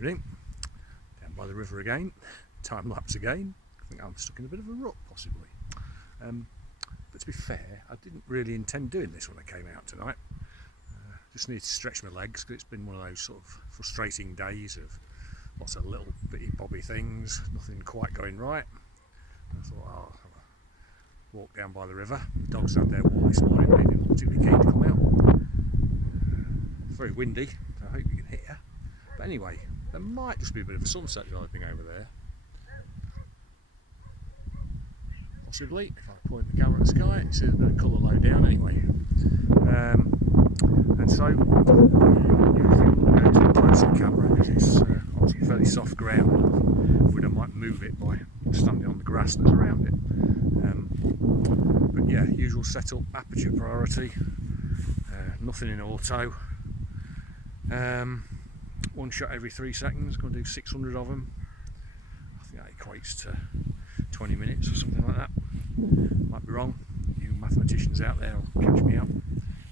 Evening, down by the river again, time lapse again. I think I'm stuck in a bit of a rut possibly. But to be fair, I didn't really intend doing this when I came out tonight. Just need to stretch my legs because it's been one of those sort of frustrating days of lots of little bitty bobby things, nothing quite going right. I thought I'll have a walk down by the river. The dogs had their walk this morning, they didn't particularly keen to come out. It's very windy, so I hope you can hear. But anyway, there might just be a bit of a sunset developing over there. Possibly, if I point the camera at the sky, you see a bit of colour low down anyway. And so, usually I'm not going to close the camera because it's on some fairly soft ground. If we don't might move it by standing on the grass that's around it. But yeah, usual setup, aperture priority, nothing in auto. One shot every 3 seconds, going to do 600 of them. I think that equates to 20 minutes or something like that. Might be wrong, you mathematicians out there will catch me up.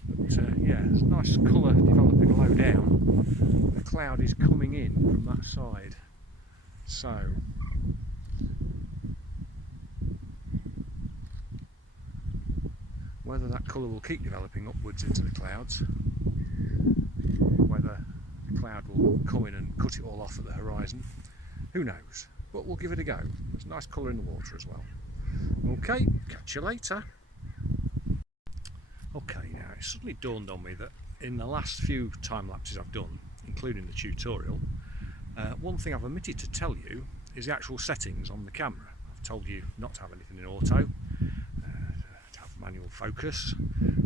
But yeah, there's a nice colour developing low down. The cloud is coming in from that side. So, whether that colour will keep developing upwards into the clouds, whether the cloud will come in and cut it all off at the horizon, who knows? But we'll give it a go. There's a nice colour in the water as well. Okay, catch you later. Okay, now it suddenly dawned on me that in the last few time lapses I've done, including the tutorial, one thing I've omitted to tell you is the actual settings on the camera. I've told you not to have anything in auto, to have manual focus,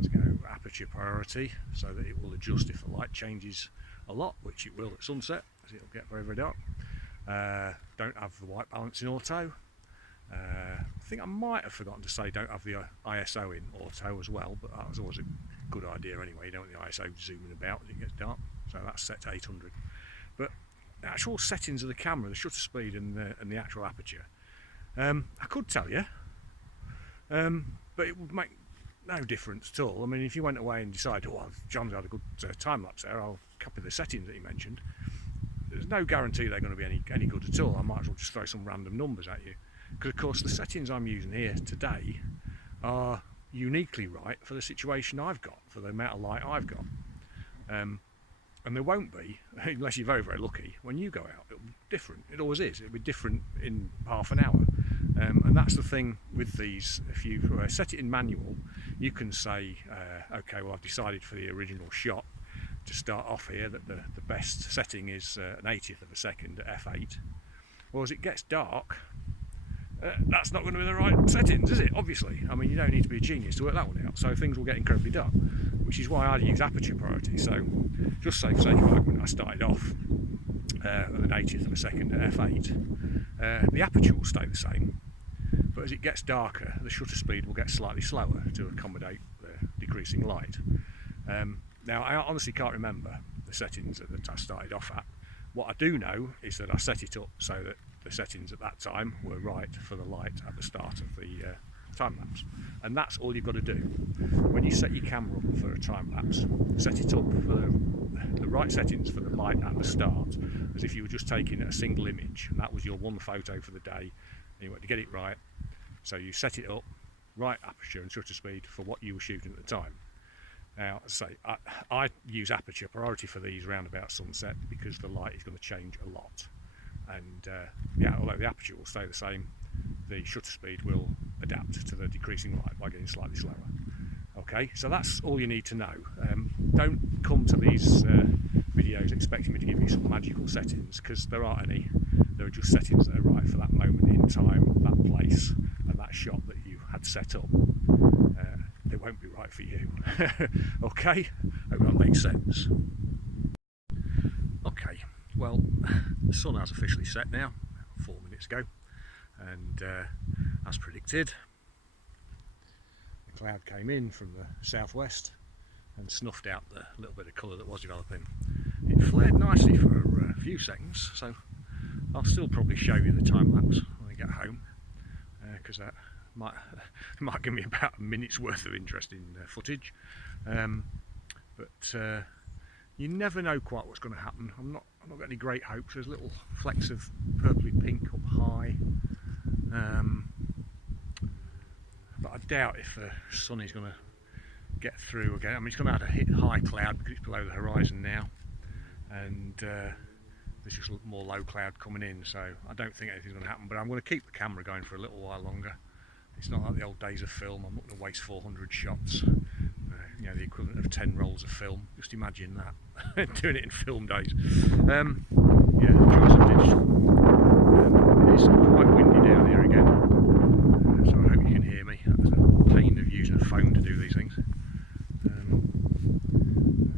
to go aperture priority so that it will adjust if the light changes a lot, which it will at sunset, as it'll get very, very dark. Don't have the white balance in auto. I think I might have forgotten to say don't have the ISO in auto as well, but that was always a good idea anyway. You don't want the ISO zooming about as it gets dark, so that's set to 800. But the actual settings of the camera, the shutter speed and the actual aperture, I could tell you, but it would make no difference at all. I mean, if you went away and decided, oh, John's had a good time lapse there, I'll copy the settings that he mentioned. There's no guarantee they're going to be any good at all. I might as well just throw some random numbers at you. Because of course the settings I'm using here today are uniquely right for the situation I've got, for the amount of light I've got. And they won't be, unless you're very, very lucky, when you go out. It'll be different. It always is. It'll be different in half an hour. And that's the thing with these. If you set it in manual, you can say, okay, well I've decided for the original shot to start off here that the best setting is an 80th of a second at f8. Well, as it gets dark, that's not going to be the right settings, is it? Obviously. I mean, you don't need to be a genius to work that one out, so things will get incredibly dark, which is why I use aperture priority. So, just say for sake of argument, I started off at an 80th of a second at f8. The aperture will stay the same, but as it gets darker, the shutter speed will get slightly slower to accommodate the decreasing light. Now, I honestly can't remember the settings that I started off at. What I do know is that I set it up so that the settings at that time were right for the light at the start of the time lapse. And that's all you've got to do. When you set your camera up for a time lapse, set it up for the right settings for the light at the start, as if you were just taking a single image and that was your one photo for the day, and you want to get it right. So you set it up, right aperture and shutter speed for what you were shooting at the time. Now, as I say, I use aperture priority for these round about sunset because the light is going to change a lot. And yeah, although the aperture will stay the same, the shutter speed will adapt to the decreasing light by getting slightly slower. Okay, so that's all you need to know. Don't come to these videos expecting me to give you some magical settings, because there aren't any. There are just settings that are right for that moment in time, that place, and that shot that you had set up. They won't be right for you. Okay, hope that makes sense. Okay, well, the sun has officially set now, 4 minutes ago, and as predicted, the cloud came in from the southwest and snuffed out the little bit of colour that was developing. It flared nicely for a few seconds, so I'll still probably show you the time lapse when I get home, because that might give me about a minute's worth of interesting footage. But you never know quite what's going to happen. I'm not I've not got any great hopes. There's little flecks of purpley pink up high, but I doubt if the sun is going to get through again. I mean, it's going to have to hit high cloud because it's below the horizon now, and there's just more low cloud coming in, so I don't think anything's going to happen. But I'm going to keep the camera going for a little while longer. It's not like the old days of film. I'm not going to waste 400 shots, you know, the equivalent of 10 rolls of film. Just imagine that, doing it in film days. Yeah, joys of digital. It is quite windy down here again, so I hope you can hear me. That's a pain of using a phone to do these things.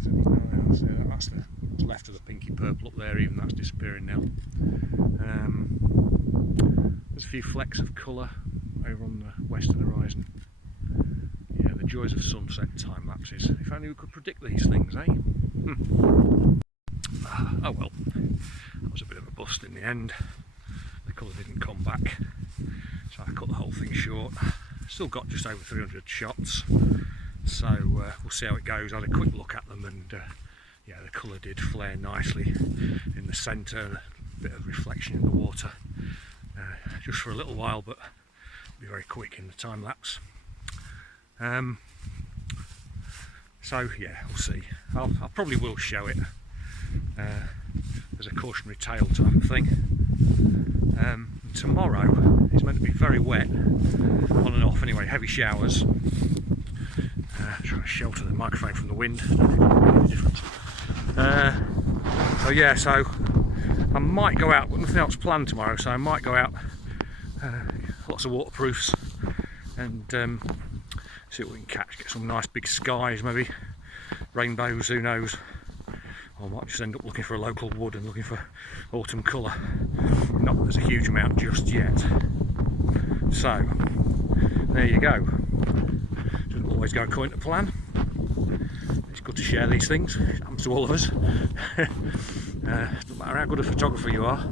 So that's the left of the pinky purple up there, even that's disappearing now. There's a few flecks of colour over on the western horizon. Yeah, the joys of sunset time lapses. If only we could predict these things, eh? Oh well, that was a bit of a bust in the end. The colour didn't come back, so I cut the whole thing short. Still got just over 300 shots, so we'll see how it goes. I had a quick look at them, and yeah, the colour did flare nicely in the centre, a bit of reflection in the water, just for a little while, but it'll be very quick in the time lapse. So yeah, we'll see. I probably will show it as a cautionary tale type of thing. Tomorrow is meant to be very wet, on and off anyway, heavy showers. Trying to shelter the microphone from the wind, any difference. So yeah, so I might go out, but nothing else planned tomorrow, so I might go out, lots of waterproofs, and see what we can catch, get some nice big skies, maybe rainbows, who knows. Or I might just end up looking for a local wood and looking for autumn colour. Not that there's a huge amount just yet. So, there you go. Doesn't always go according to plan. It's good to share these things. It happens to all of us. Doesn't matter how good a photographer you are.